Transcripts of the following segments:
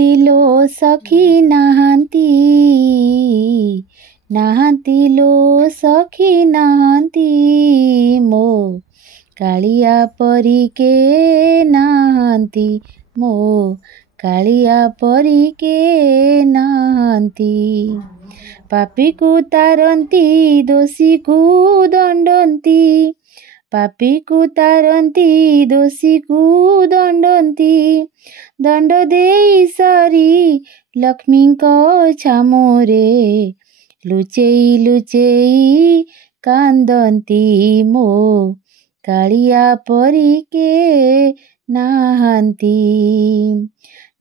नाहांती लो सखी नाहांती, नाहांती लो सखी नाहांती, मो कालिया परी के नाहांती, मो कालिया परी के नाहांती। पापी को तारंती दोषी को दंडंती, पापी को तारंती दोषी को दंडंती, दंड देई सारी लक्ष्मी को छामोरे, लुचेई लुचेई कांदंती, मो कालिया परी के नाहांती।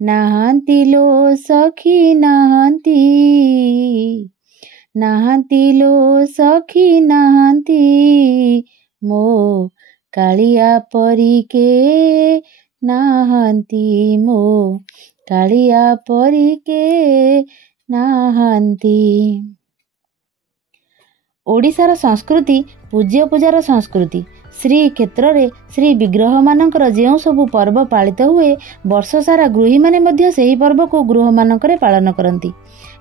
नाहांती लो सखी नाहांती, नाहांती लो सखी नाहांती, मो कालिया परी के नाहांती, मो कालिया परी के नाहांती। ओडिशार संस्कृति पूज्य पूजार संस्कृति। श्रीक्षेत्र रे श्री विग्रह मानकर जो सबु पर्व पालित हुए वर्ष सारा गृही माने मध्य सेही पर्व को गृह मानकरे पालन करती।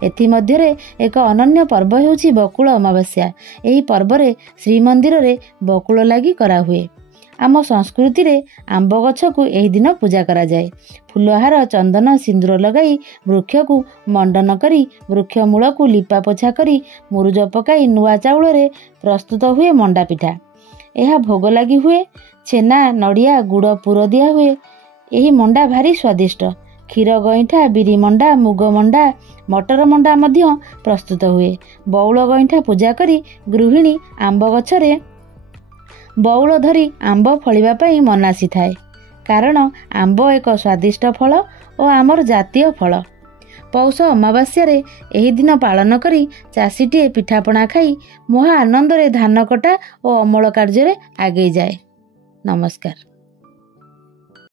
एथि मध्यरे एक अनन्य पर्व हेउछि बकुल अमावास्या। एही पर्व रे श्रीमंदिर रे बकुल लागि करा हुए। आम संस्कृति रे आंब गछ को एही दिन पूजा करा जाए। फुलहार चंदन सिंदूर लगाई वृक्ष को मंडन करी वृक्ष मूल को लिपा पोछा करी मुरुज पकाई नुआ चाउल रे प्रस्तुत हुए मंडा पिठा। यह भोग लगी हुए। छेना नड़िया गुड़ पुर दिया हुए। यही मंडा भारी स्वादिष्ट। क्षीर गईठा बिरी मंडा मुग मंडा मटर मंडा मध्य प्रस्तुत हुए। बौल गईठा पूजा करी गृहिणी आंब गछरे बौल धरी आंब फलिबा पई मनासी थाए। कारण आंब एक स्वादिष्ट फल और आमर जातीय फल। पौष अमावास्या एही दिन पालन करी चाषीटीए पिठापଣା खाई महा आनंद रे धान कटा और अमल कार्य आगे जाए। नमस्कार।